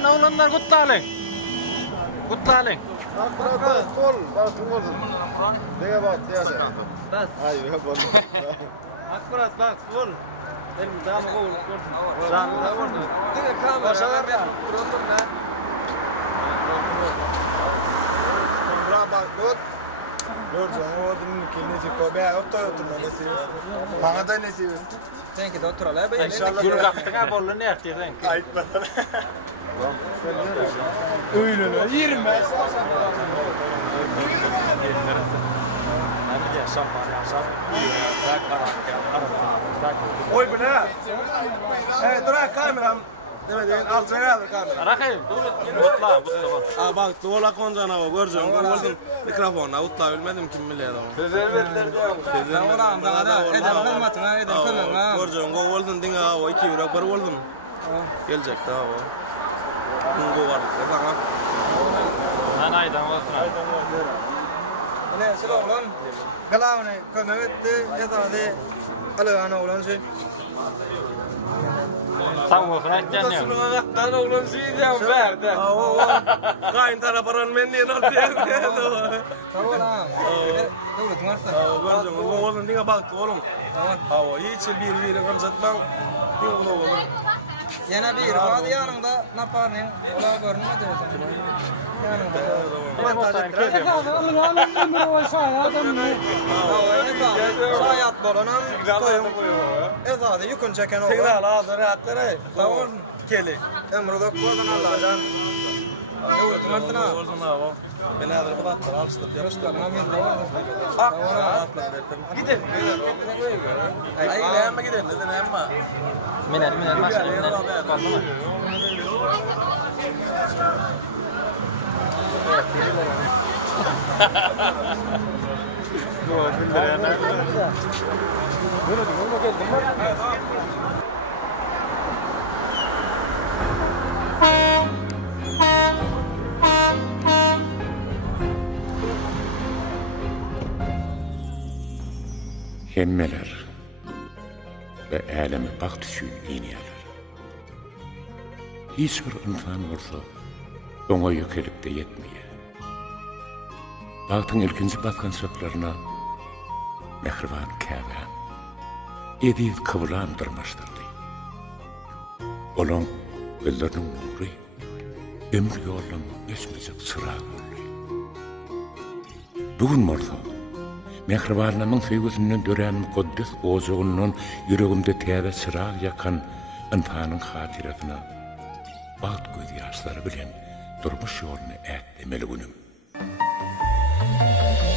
Ana oğlanlar kutlayalım. Kutlayalım. Bak olsun. Neye bak diyase. Bas. Hayır yapalım. Akkurat bak full. Benim daha mı olur? Daha olur. Diye kamera ben kurundum ben. Bırak bak dur. Dur canım oğlum kendisi kobe otur nesi. Bana da nesi. Sen ki otur ala ben. İnşallah gül kaptına bollu ne yaptın? Ayıp. Öyle lan 20. Oy bu ne? Evet dur kameram. Demedin altına alır kamera. Rakayım. Kutla. Aa bak dola koncana o göreceğim. Oldum mikrofonla utla bilmedim kim bilir adamı. Ben olam da edem kılmatına edem kılma. Göreceğim go oldun dinga o 2 euro per oldum. Gelecek daha o. Bungo var. Tamam. Lan aydan olsun. Ne şöyle olan. Galavne kömekte yazade alo ana olan şey. Sağ olsun açcan ya. Lan oğlum şey diyem verdi. Kain taraparan men ne oldu ya? Tamam. Devlet varsa. Göreceğim go oldun dinga bak oğlum. Tamam. O hiç bir konuşatmam. Dinga go oğlum. Yana bir var yanında ne yapar ne? Ola görünmedi o zaman. Şayat bolanan ezade yukun çeken olur. Signal aldı rahatları. Tamam. Keli. Emrede koydun Allah'tan. Devlet varsa. Oldun abi. Ben adır bu atlar alıştır. Yapıştır. Amin de var. Atlar dedim. Gidelim. Hayır hemen gidelim dedin hemen. Miner maşallah. Hemmeler ve aleme baht üçün iniyalar. Hiç bir insan olsa ona yükelip de yetmeye. Bahtın ilkinci batkan söklerine mehriban kâgan, ediz kıvılandırmıştırdı. Olan gözlerinin nuru, ömür yolunu ösmeyecek sıra oldu. Bugün morsa, mehribanının sevgisinden dören mukaddes oğuzağının yüreğimde teyze sıra yakan insanın hatiratına baht göz yaşları bilen durmuş yolunu demeli günüm.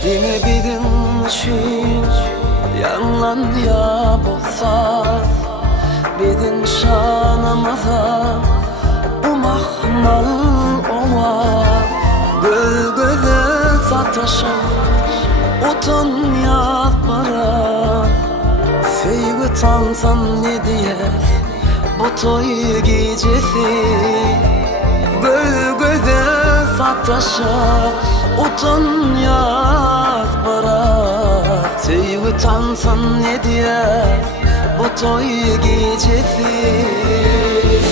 Dime birin için yanlan ya bolsa Bidin şanamaza umahmal ola Göl sataşa utun yapmara Sevgi tansan ne diye bu toy gecesi Göl sataşa utun yapmara Sevgi tansan ne diye bu toy gecesi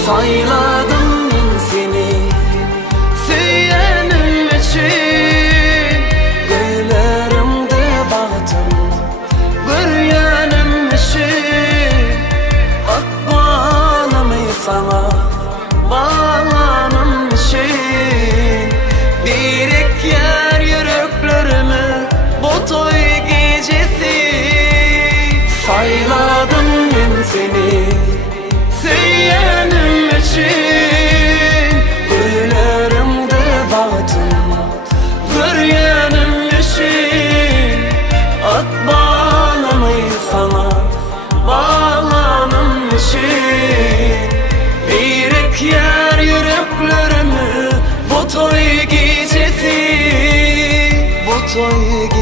Sayladım ben seni Söylenim için Göylerimde baktım Göryenim için Akbanamı sana Bağlanım için Birek yer yüreklerimi Bu toy gecesi Sayladım ben seni Söylenim için Güllerimde baktım Göryenim için At bağlamayı sana Bağlanım için Birek yer yüreklerimi Bu toy gecesi Bu toy gecesi